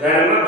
Yeah!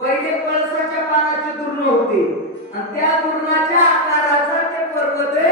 पहिले पळसाच्या पानाचे दुर्ण होते आणि त्या दुर्णाच्या आकाराचा ते पर्वत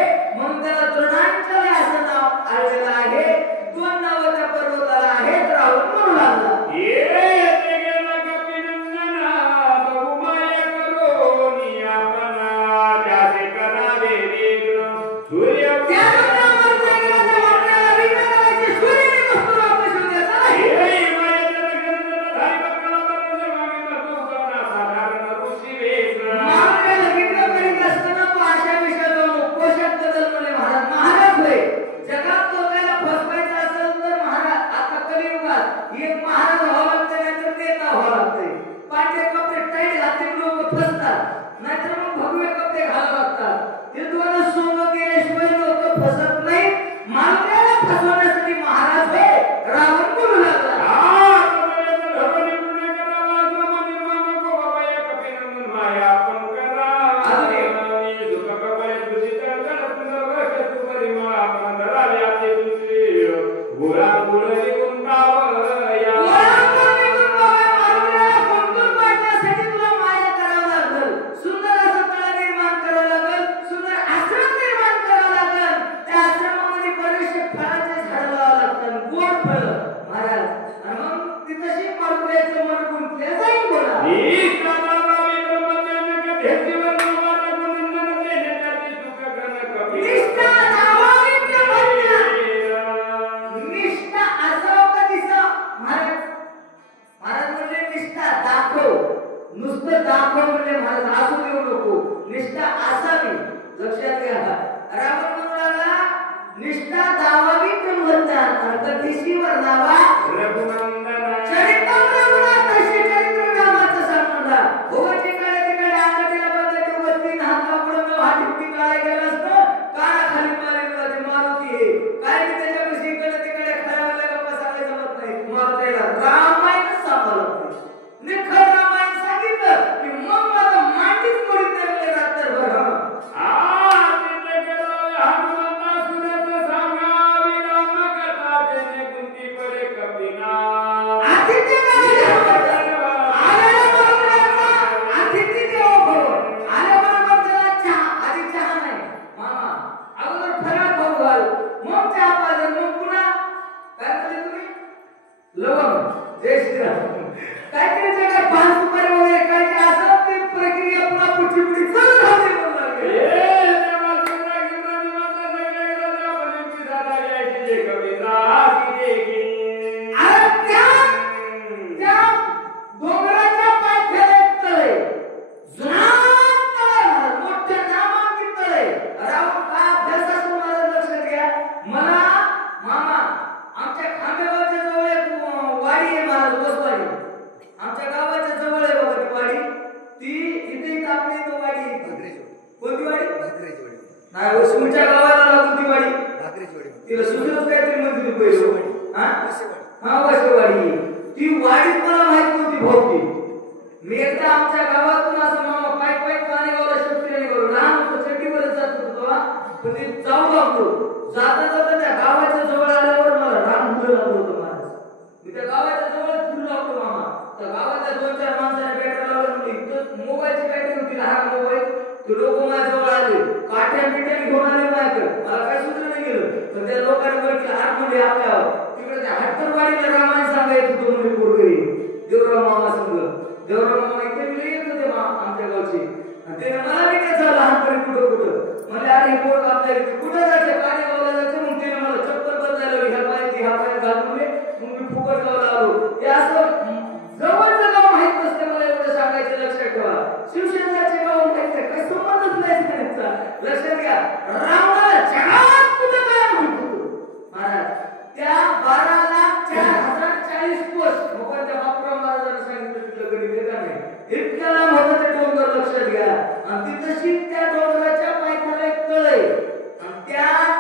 त्या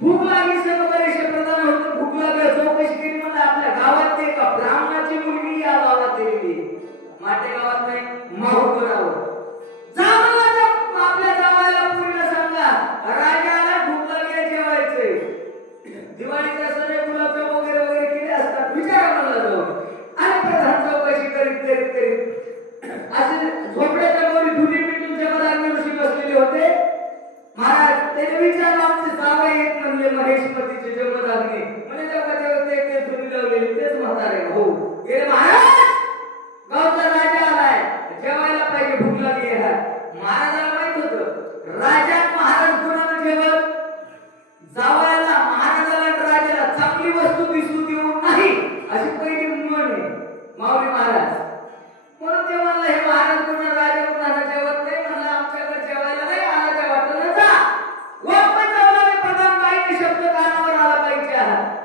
भूक लागली सगळं बरेचसे प्रधान होते भूक लागली चौकशी केली म्हणजे आपल्या गावात ते का ब्राह्मणाची मुलगी या गावात दिलेली माटे गावात नाही माहुरावर आपल्या गावाला पुरीला सांगा राजाला भूक लागली जेवायचंय दिवाळीचा सण गुलाबजाम वगैरे वगैरे केले असतात विचारा मला जाऊन आणि प्रधान चौकशी करीत असे झोपड्याच्या गौरी धुली मिटून जगदाग्नी ऋषी बसलेले होते महाराज त्याने विचारलं आमचे जावई येत म्हणले महेशपतीचे जमदाग्नी म्हणजे तेव्हा ते धुली लावलेली तेच म्हातारे हो गेले महाराज गावचा राजा आलाय जेवायला पाहिजे भूक लागली आहे महाराजाला माहित होतं राजा महाराज कोणाला जेवण जावयाला महाराजाला राजाला चांगली वस्तू दिसू देऊ नाही अशी पहिली म्हण आहे माऊली महाराज म्हणून ते म्हणलं हे महाराज कोणा राजा कोणाला जेवत नाही म्हणलं आमच्याकडे जेवायला नाही आला त्या वाटेला जा वापस जावयाने प्रधान बाईने शब्द कानावर आला पाहिजे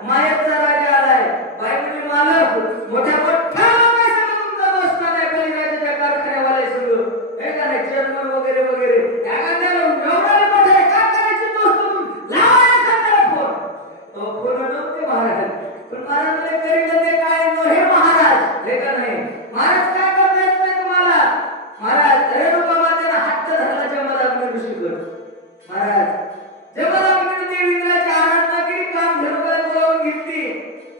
मायाचा राजा आलाय बाई म्हणजे मालक मोठ्या मोठ्या पैसा बसणार आहे बळीराजाच्या कारखान्यावाले सगळं हे का नाही चेअरमन वगैरे वगैरे एखाद्याला एवढा मोठा काय करायची दोस्त लावायला फोन तो फोन नव्हते महाराज पण महाराजांनी करील ते काय हे महाराज हे का नाही महाराज काय करता येत नाही तुम्हाला महाराज रेणुकामातेला हट्ट धरला जमदाग्नी ऋषीकर महाराज जमदाग्नी देवी इंद्राची आराधना केली काम धनुकाला बोलावून घेतली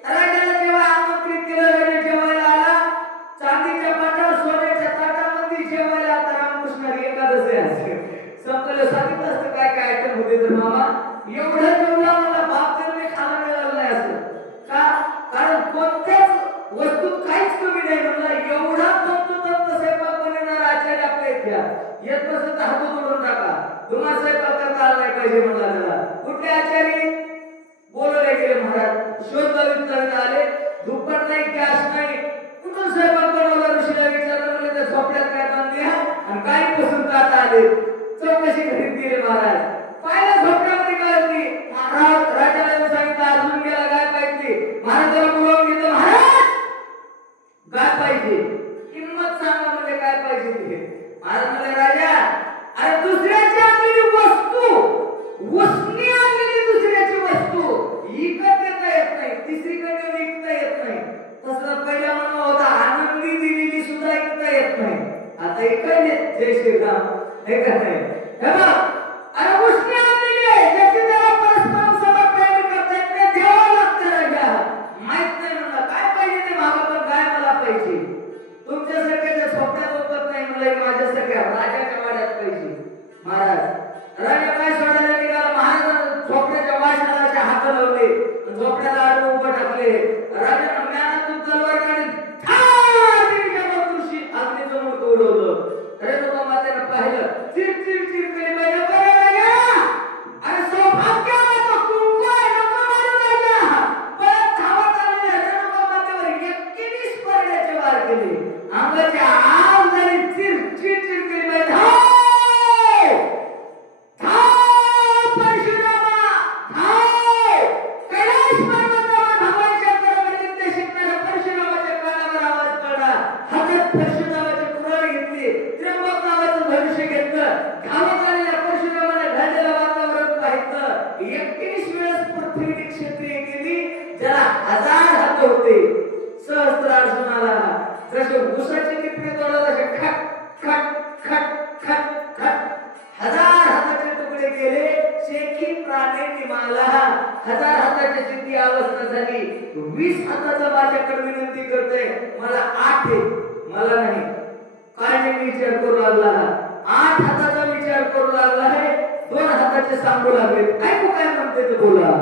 राजाला जेव्हा आमंत्रित केलं राजा जेवायला आला चांदीच्या पाटावर सोन्याच्या ताटामध्ये जेवायला आता रामकृष्ण एकादशी असते संपलं सांगितलं असतं काय काय आयटम होते तर मामा एवढं जेवला मला बाप जर मी खायला मिळालं नाही असं का कारण कोणत्याच वस्तूत काहीच कमी नाही म्हणलं एवढा तंतोतंत स्वयंपाक बनवणारा आचार्य आपल्या इथल्या येत नसेल तर हात जोडून टाका तुम्हाला स्वयंपाक करता आला नाही पाहिजे म्हणला त्याला कुठले आचार्य बोलवले गेले महाराज शोध लावित आले दुप्पट नाही गॅस नाही कुठून स्वयंपाक बनवला ऋषीला विचारलं म्हणजे त्या झोपड्यात काय बांधले आणि काय पसंत आता आले चौकशी करीत गेले महाराज पाहिलं झोपड्यामध्ये काय होती महाराज राजाला सांगितलं अजून गेला काय पाहिजे महाराजाला बोलावून घेतलं महाराज काय पाहिजे किंमत सांगा म्हणजे काय पाहिजे ते महाराज म्हणजे राजा अरे दुसऱ्याची आणलेली वस्तू उसने आणलेली दुसऱ्याची वस्तू विकत देता येत नाही तिसरीकडे विकता येत नाही तसं पहिला म्हणा होता आनंदी दिलेली सुद्धा विकता येत नाही आता इकडे जय श्रीराम हे का नाही हे बघ अरे उसने आणलेली आहे ज्याची त्याला परस्पर समर्पण करता येत नाही द्यावं लागतं राजा माहित नाही म्हणलं काय पाहिजे ते मागा पण काय मला पाहिजे तुमच्यासारख्या झोपड्यात होत नाही मला माझ्यासारख्या राजाच्या वाड्यात पाहिजे महाराज राजा काय सोडायला निघाला महाराज झोपड्याच्या वाशाला हात लावले झोपड्याला आडवं उभं टाकले राजाने म्यानातून तलवार काढली अग्नीचं मूर्त उडवलं रेणुका मातेनं पाहिलं चिर चिर चिर केली पाहिजे अरे सौभाग्याला कुंकू आहे नको मारू राजा परत धावत आलेल्या रेणुका मातेवर 21 परड्याचे वार केले अंगाच्या आग झाली चिर चिर चिर केली पाहिजे जसे उसाचे टिपणे तोडा तसे खट खट खट खट खट हजार हाताचे तुकडे केले शेखी प्राणे निमाला हजार हाताची सिद्धी अवस्था झाली 20 हाताचा माझ्याकडे विनंती करते मला 8 आहे मला नाही काय विचार करू लागला 8 हाताचा विचार करू लागला आहे 2 हाताचे सांगू लागले ऐकू काय म्हणते ते बोला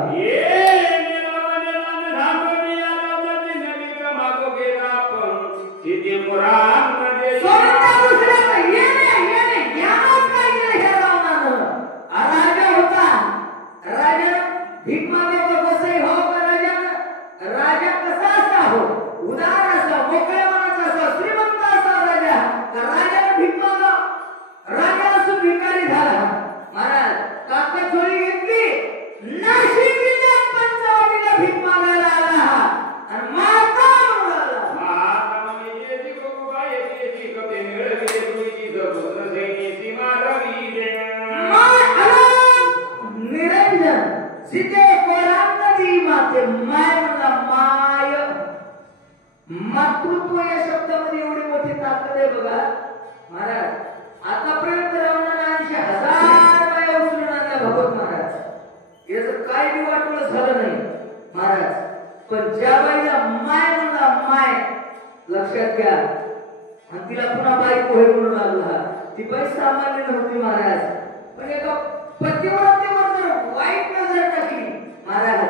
जिथे पोरांनी माते माय म्हणला माय मातृत्व या शब्दामध्ये एवढी मोठी ताकद आहे बघा महाराज. आतापर्यंत रावणाने 80,000 बाया उचलून आणल्या भगवत महाराज. याचं काही बी वाटोळ झालं नाही महाराज. पण ज्या बाईला माय म्हणला माय लक्षात घ्या आणि तिला पुन्हा बायको होय म्हणून लागला. ती बाई सामान्य नव्हती महाराज. पण एका पतिव्रतेवर जर वाईट नजर टाकली महाराज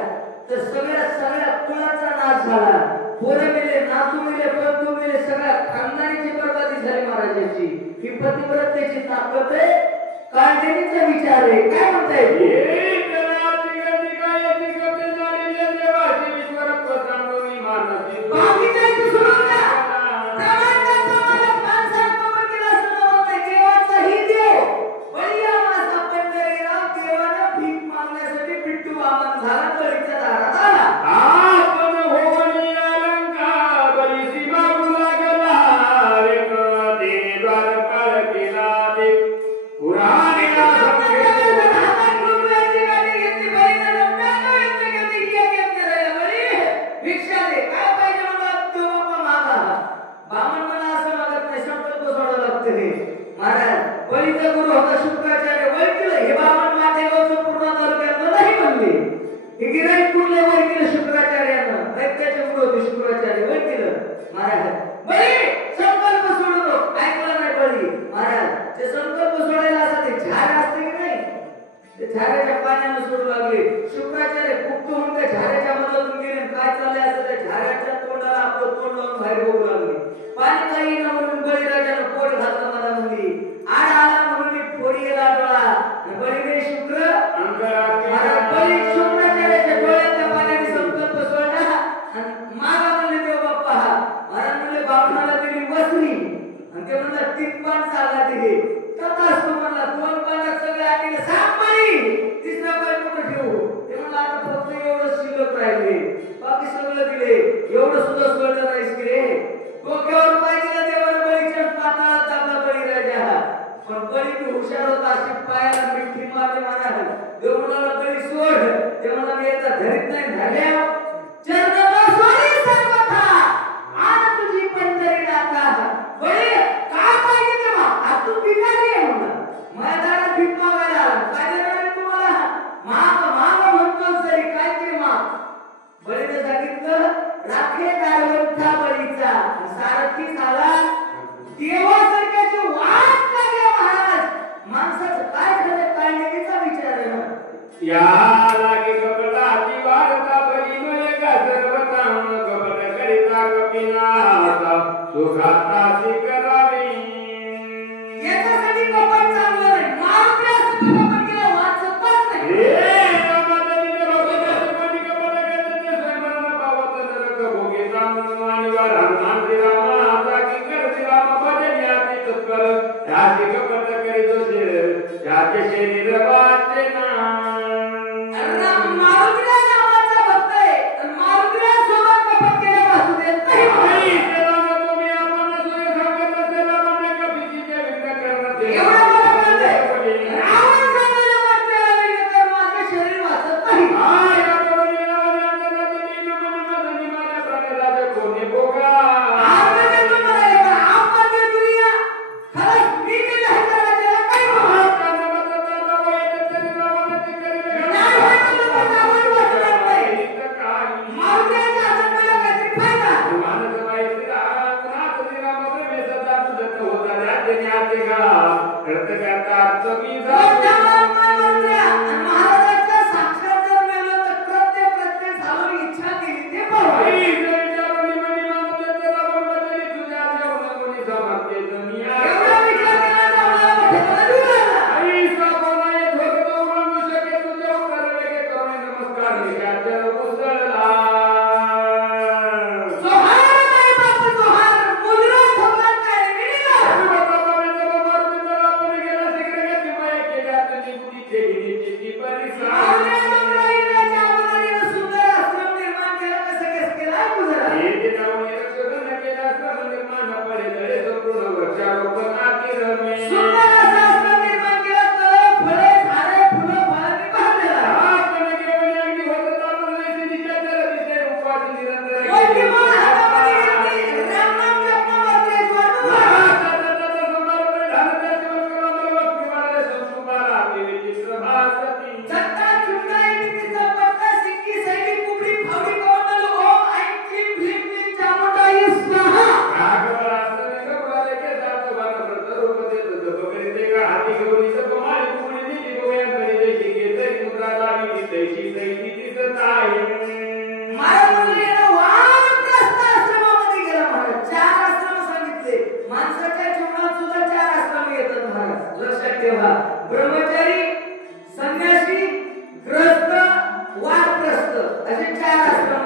तर सगळ्या कुळाचा नाश झाला. पोरं मेले, नातू मेले, बंधू मेले, सगळ्या खानदानीची बर्बादी झाली महाराजांची. ही पतिव्रतेची ताकद आहे. काळजीचा विचार आहे. काय म्हणताय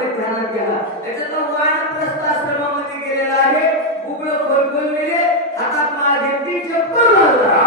सांगते ध्यानात घ्या. याच्यात वानप्रस्थ आश्रमामध्ये गेलेला आहे. उभे खोललेले हातात माळ घेतली चप्पल लागला.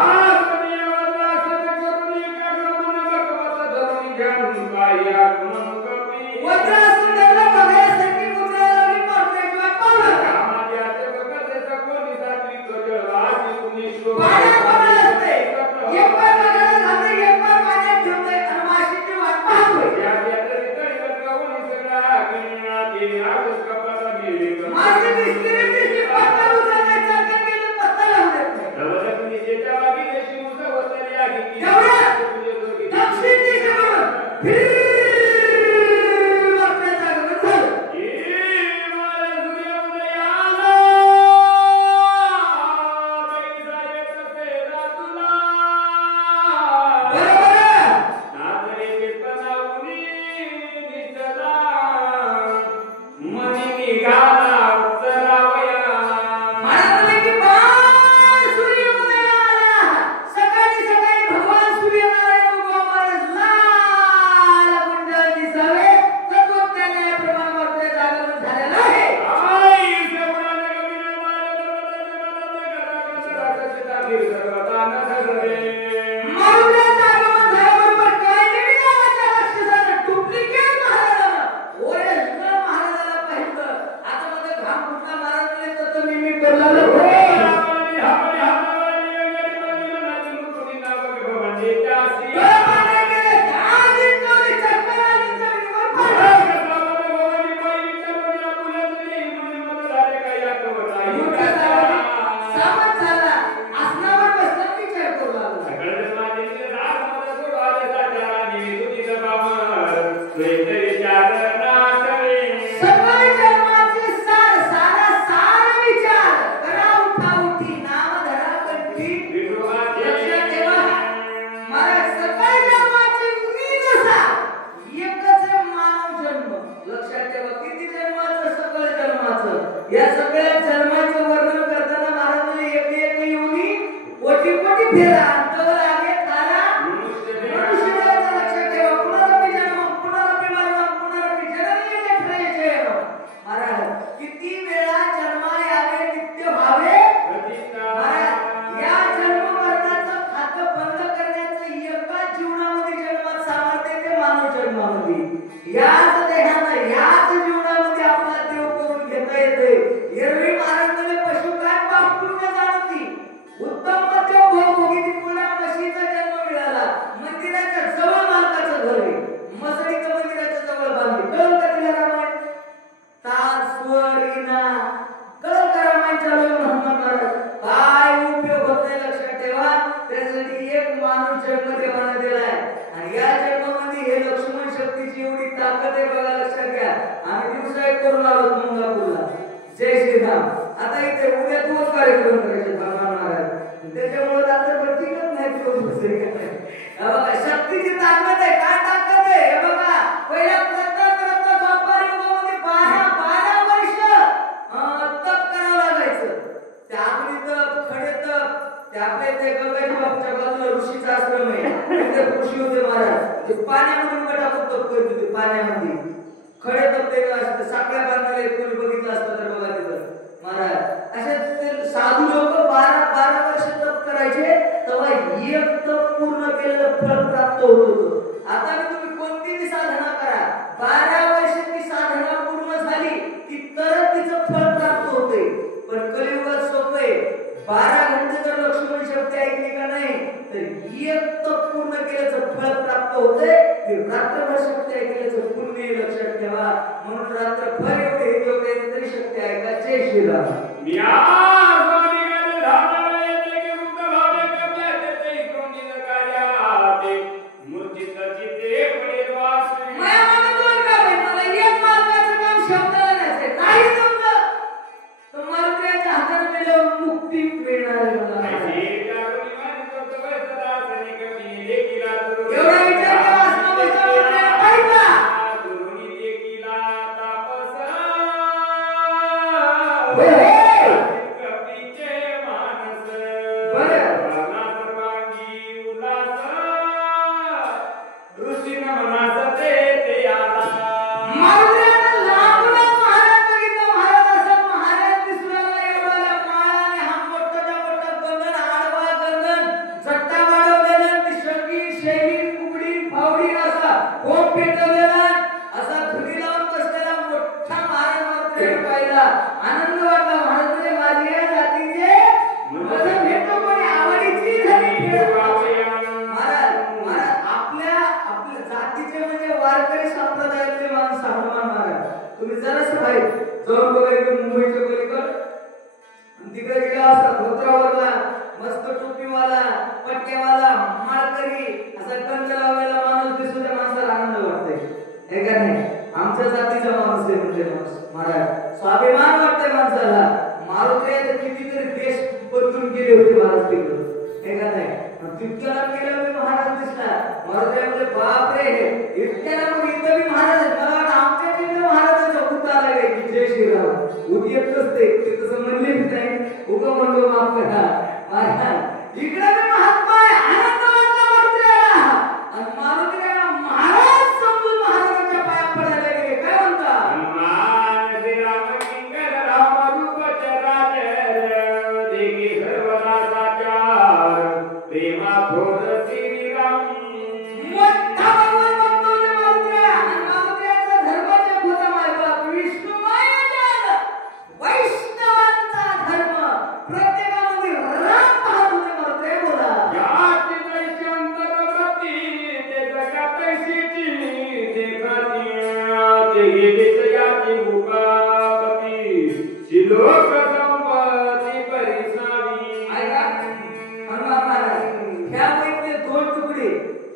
या सगळ्या जन्माचं वर्णन करताना महाराजांनी एक योनी कोटी फेरा अंतवर आगे तारा मनुष्याचं लक्षात ठेवा. पुनरपि जन्म पुनरपि मरणम पुनरपि जननी जठरे. महाराज किती वेळा जन्माला यावे नित्य व्हावे. महाराज या जन्म मरणाचं खातं बंद करण्याचं एका जीवनामध्ये जन्मात सामर्थ्य ते मानव जन्मामध्ये. याच देहानं याच जीवनामध्ये आपला देव करून घेता येते. एरवी महाराजांनी पशु काय पाप पुण्य जाणती. उत्तम मध्यम भोगीची पुण्या म्हशीचा जन्म मिळाला. मंदिराच्या जवळ मालकाचं घर आहे. मसळीचं मंदिराच्या जवळ बांधली. कळलं का तिला रामायण? तासवरीना कळलं का रामायण चालू हनुमान महाराज? काय उपयोग होत नाही लक्षात ठेवा. त्यासाठी एक माणूस जन्म देवाने दिलाय आणि या जन्मामध्ये हे लक्ष्मण शक्तीची एवढी ताकद आहे बघा. लक्षात घ्या. आम्ही दिवसा एक करून आलो मंगापूरला. जय श्रीराम. आता इथे उद्या तोच कार्यक्रम करायचे भगवान महाराज. त्याच्यामुळे आता बटीकच नाही शक्तीची ताकद आहे. काय ताकद आहे हे बघा. पहिल्या प्रत्येक द्वापार युगामध्ये 12 वर्ष तप करावं लागायचं. त्या आपली तप खडे तप ते आपल्या ते गंगाजी बापूच्या बाजूला ऋषीचा आश्रम आहे. तिथे ऋषी होते महाराज. ते पाण्यामध्ये उभं टाकून तप करत होते. पाण्यामध्ये खडे तप ते साखळ्या बांधलेले कोणी बघितलं असतं तर बघा तिथं महाराज. असे ते साधू लोक 12 वर्ष तप करायचे. तेव्हा एक तप पूर्ण केलेलं फळ प्राप्त होत होतं. आता तुम्ही कोणतीही साधना करा 12 वर्षाची साधना पूर्ण झाली की तरच तिचं फळ प्राप्त होते. पण कलियुगात सोपं आहे. 12 घंटे जर लक्ष्मण शब्द ऐकले का नाही तर एक तप पूर्ण केल्याचं फळ प्राप्त होते. ते रात्रभर शब्द ऐकल्याचं पुण्य लक्षात ठेवा. म्हणून रात्रभर एवढे तरी शक्ती ऐका. जय श्रीराम. आहे जाऊन बघायचं मुंबईच्या पलीकडे तिकडे गेला असता धोत्रावरला मस्त टोपीवाला पट्ट्यावाला माळकरी असा कंद लावलेला माणूस दिसतो त्या माणसाला आनंद वाटतोय हे का नाही आमच्या जातीचा माणूस आहे म्हणजे माणूस महाराज स्वाभिमान वाटतंय माणसाला मारुतीने कितीतरी देश बदलून गेले होते महाराज तिकडे हे का नाही तितक्याला केलं मी महाराज दिसला मारुतीमध्ये बाप रे इतक्याला मग इथं मी महाराज मला वाटतं आमच्या तिकडे महाराजांचा उतारा आहे की जय श्रीराम उद्यतच ते तसं म्हणले नाही उगा म्हणलो माफ करा महाराज इकडे मी महात्मा आहे आनंद वाटला मारुतीला आणि मारुतीला महाराज समजून महाराजांच्या पाया पडायला गेले काय म्हणता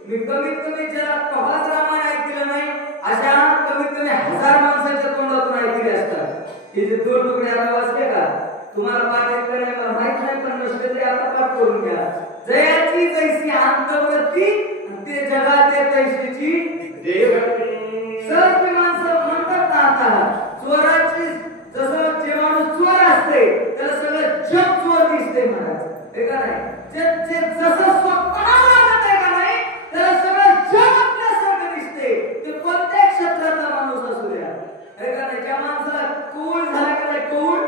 मी कमीत कमी ज्याला कवाच रामायण ऐकलं नाही अशा कमीत कमी 1000 माणसाच्या तोंडातून ऐकले असतात हे जे 2 तुकडे आता वाचले का तुम्हाला पाठ ऐकलं नाही मला माहित नाही पण नसले तरी आता पाठ करून घ्या जयाची जैसी अंतर्वृत्ती ते जगाते तैसीची देवती सर्व माणसं म्हणतात ना आता चोराची जसं जे माणूस चोर असते त्याला सगळं जग चोर दिसते महाराज हे का नाही जे जसं स्वतः लागत आहे का नाही त्याला सगळं जग आपल्यासारखं दिसते ते कोणत्या क्षेत्रातला माणूस असू द्या हे का नाही ज्या माणसाला कौल झाला का नाही कौल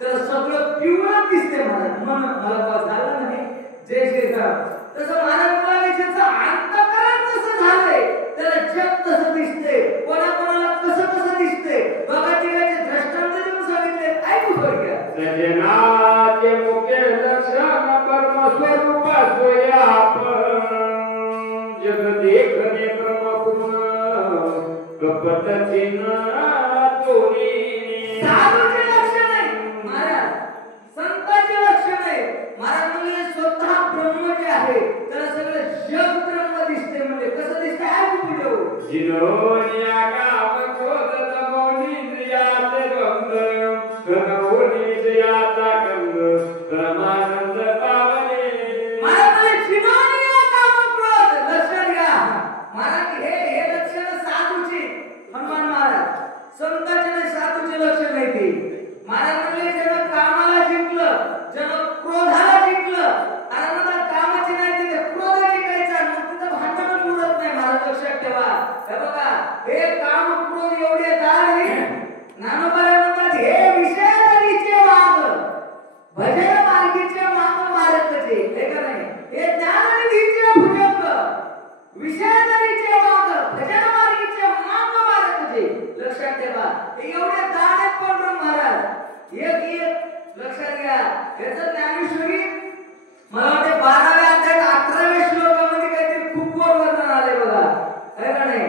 त्याला सगळं पिवळं दिसते महाराज मन मला पास झालं नाही जय श्रीराम तसं महाराज म्हणाले ज्याचं अंतःकरण तसं झालंय त्याला जग तसं दिसते कोणाकोणाला कसं कसं दिसते बघा ठिकाणचे दृष्टांत देऊन सांगितले ऐकू बघा सजनाचे मुख्य लक्षण परमस्वरूप स्वया जग देखणे ब्रह्मपूर्ण कपट चिन्ह तोनी साधूचे लक्षण आहे महाराज संतांचे लक्षण आहे महाराज म्हणजे स्वतः ब्रह्म जे आहे त्याला सगळं जग ब्रह्म दिसते म्हणजे कसं दिसते ऐकू पुढे जिनोनिया काम क्रोध तमोनिंद्रियात गंध कनोनिंद्रियाता गंध परमानंद पावने महाराज जिनोनिया काम क्रोध लक्षण घ्या महाराज हे लक्षण साधूची हनुमान महाराज संतांचे नाही साधूचे लक्षण नाही ते महाराज म्हणजे ज्यानं कामाला जिंकलं ज्यानं क्रोधाला जिंकलं आणि मला कामाची नाही ते क्रोध जिंकायचा मग तिथं भांडणच उरत नाही महाराज लक्षात ठेवा हे बघा हे काम क्रोध एवढे दाढी ज्ञानोबा म्हणतात हे विषय तरीचे वाग भजन मार्गीचे माग मारकचे हे का नाही हे ज्ञाननिधीचे भुजंग विषय तरीचे वाग भजन मार्गीचे माग मारकचे लक्षात ठेवा हे एवढे दाढ पडून महाराज एक लक्षात घ्या याचं ज्ञानेश्वरी मला वाटते 12व्या अध्यायात 18व्या श्लोकामध्ये काहीतरी खूप वर वर्णन आले बघा है का नाही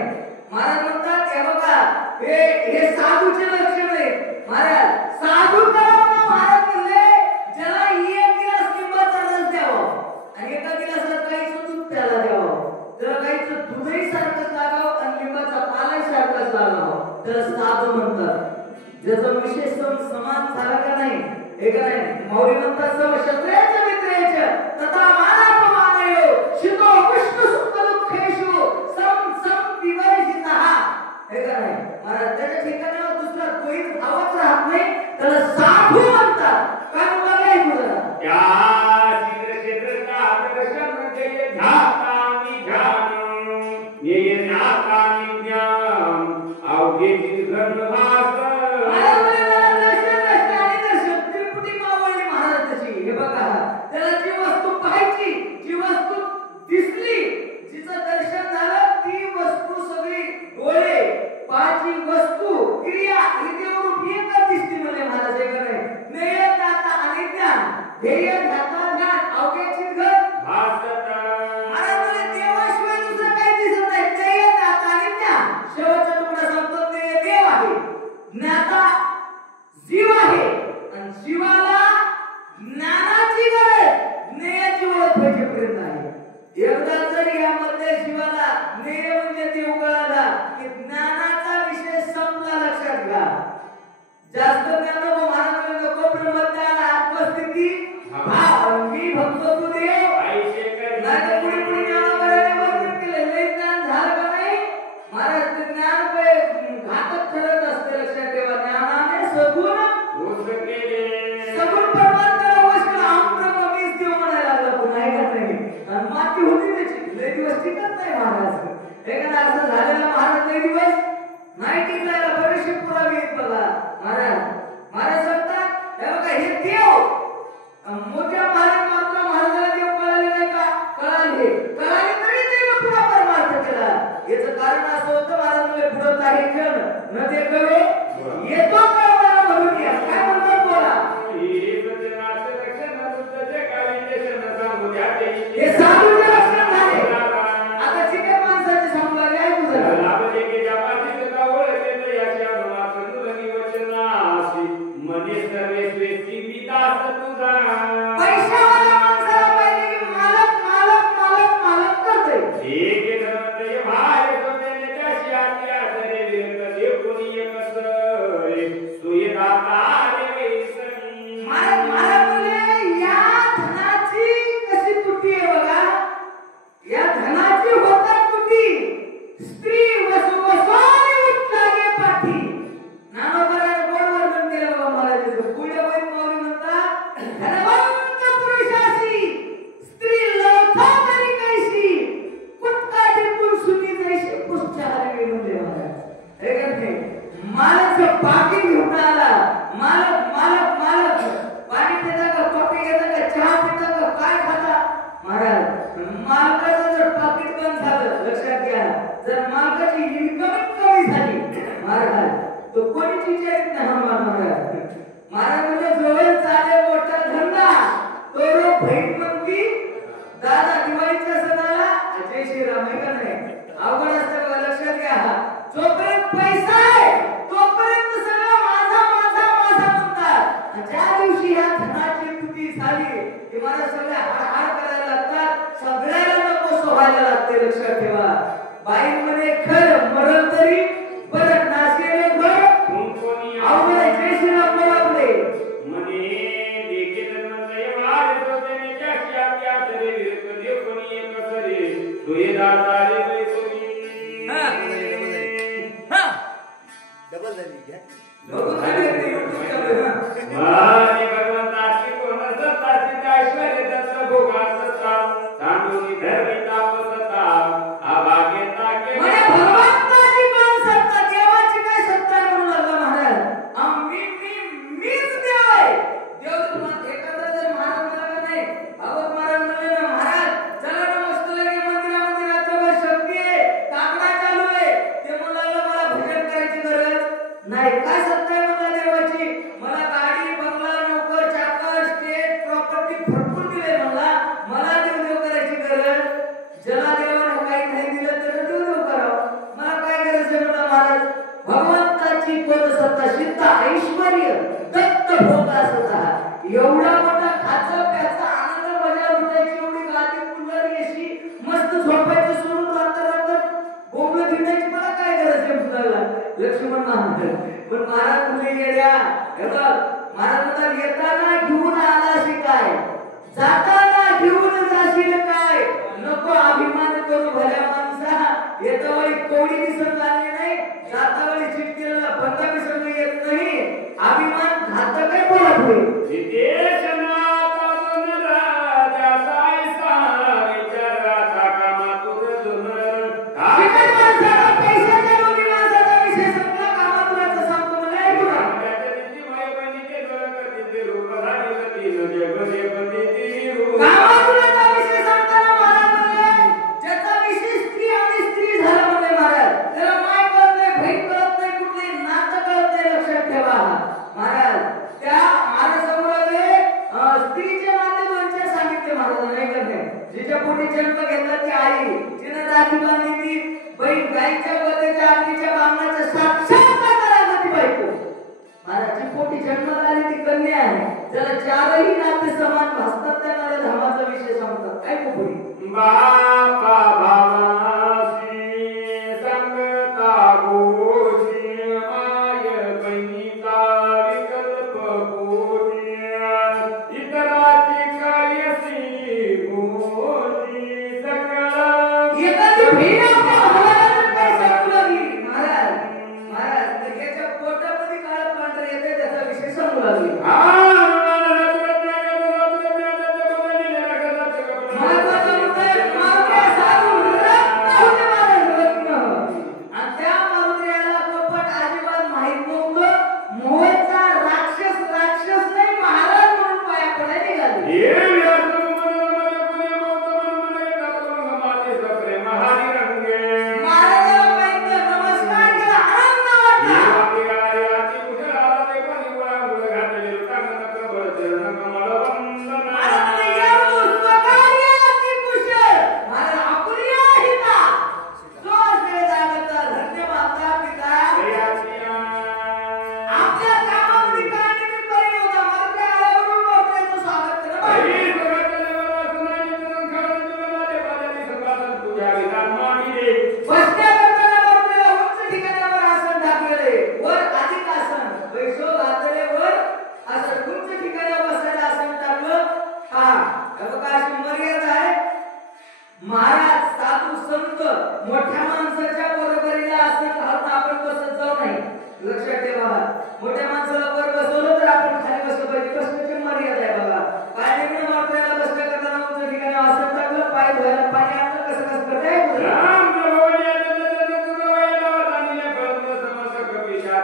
महाराज म्हणतात हे बघा हे साधूचे लक्षण आहे महाराज साधू करावं महाराज म्हणले ज्याला एक गिलास लिंबाचा रस द्यावा आणि एका गिलासात काहीच दूध प्यायला द्यावं त्याला काहीच दूधही सारखंच लागावं आणि लिंबाचा पालाही सारखाच लागावा त्याला साधू म्हणतात ज्याचा विशेष समान झाला का नाही हे का नाही मौली म्हणतात सम क्षत्रेच मित्रेच तथा मानापमानयो शितो विष्णू सुख दुःखेषु सम सम विवर्जितः हे का नाही महाराज त्याच्या ठिकाणावर दुसरा कोणीच भावच राहत नाही त्याला साधू म्हणतात काय बोलायला आहे तुला या शीघ्र दर्शन जय ध्यातानि ध्यानं ये ज्ञातानि ज्ञान अवघे चिघनवास हे बघा त्याला जी वस्तू पाहायची जी वस्तू दिसली जिचं दर्शन झालं ती वस्तू सगळी डोळे पाहायची वस्तू क्रिया इत्यावरून एकच दिसते म्हणजे महाराज हे का नाही नेय दाता आणि ज्ञान ध्येय ध्याता ज्ञान अवघ्याची घर महाराज म्हणजे देवाशिवाय दुसरं काही दिसत नाही ध्येय दाता आणि ज्ञान शेवटचा तुकडा संपतो ते देव आहे ज्ञाता नाही टिकला बरेचसे पुरावे आहेत बघा महाराज सांगतात हे बघा हे देव मोठ्या महाराजाला देव कळाले नाही का कळाले तरी देव पुन्हा परमार्थ केला याचं कारण असं होतं महाराजांना पुढे काही क्षण न देखावे येतो का मला म्हणून या काय म्हणतात बोला हे साधूचे लक्षण झाले आता चिके माणसाचे सांगू लागले आहे तुझं पैशावाला माणसाला पाहिजे की मालक करते एवढा मोठा खाचा प्याचा आनंद मजा लुटायची एवढी गादी कुलर एसी मस्त झोपायचं सोडून रात्र बोबलं फिरायची मला काय गरज आहे मुलाला लक्ष्मण महाराज पण महाराज मुली गेल्या महाराज येताना घेऊन आलाशी काय जाताना घेऊन जाशील काय नको अभिमान करू भल्या माणसा येतावेळी कोडी दिसत आली नाही जातावेळी चिटकेला पंधा दिसत येत नाही अभिमान घातक आहे बोला पुढे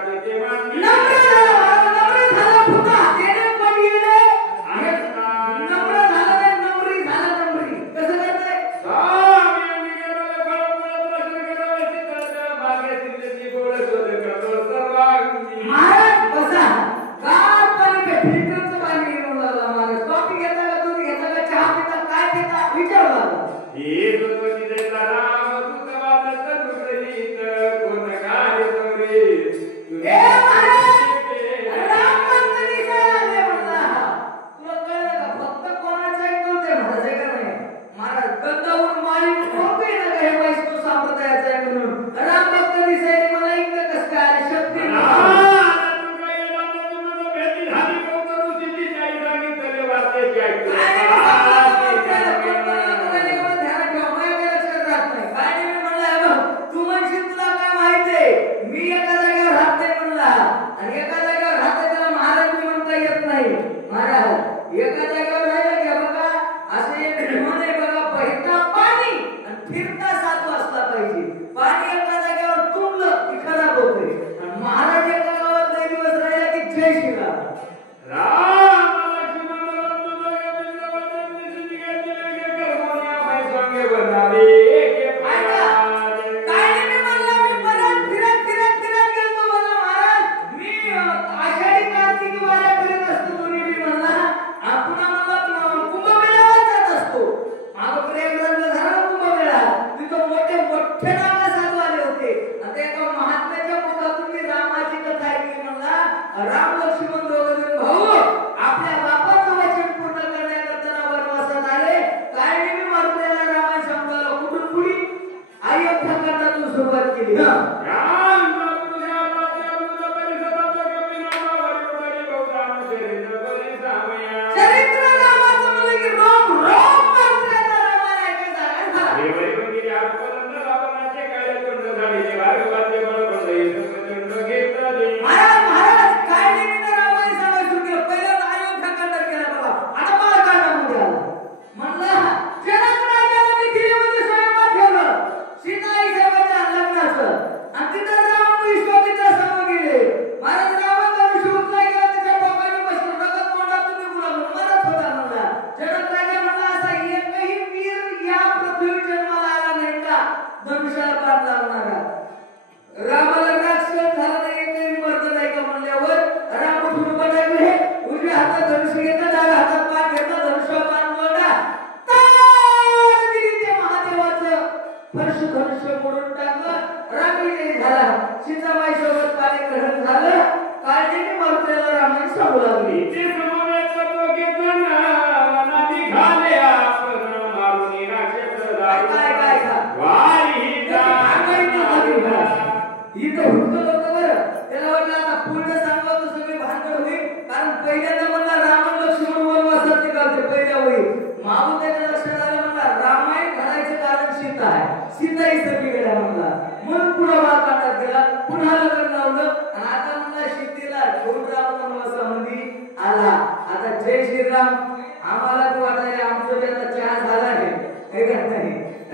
नम्र झाला फुटा त्याने पण गेले नम्र झाला नाही नम्री झाला नम्री कसं करताय महाराज बसा गार पाणी पे फिल्टरचं पाणी घेऊन लागला महाराज कॉफी घेता का दूध घेता का चहा पिता काय पिता विचारू लागला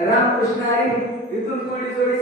रामकृष्ण हरी इथून थोडी जोडी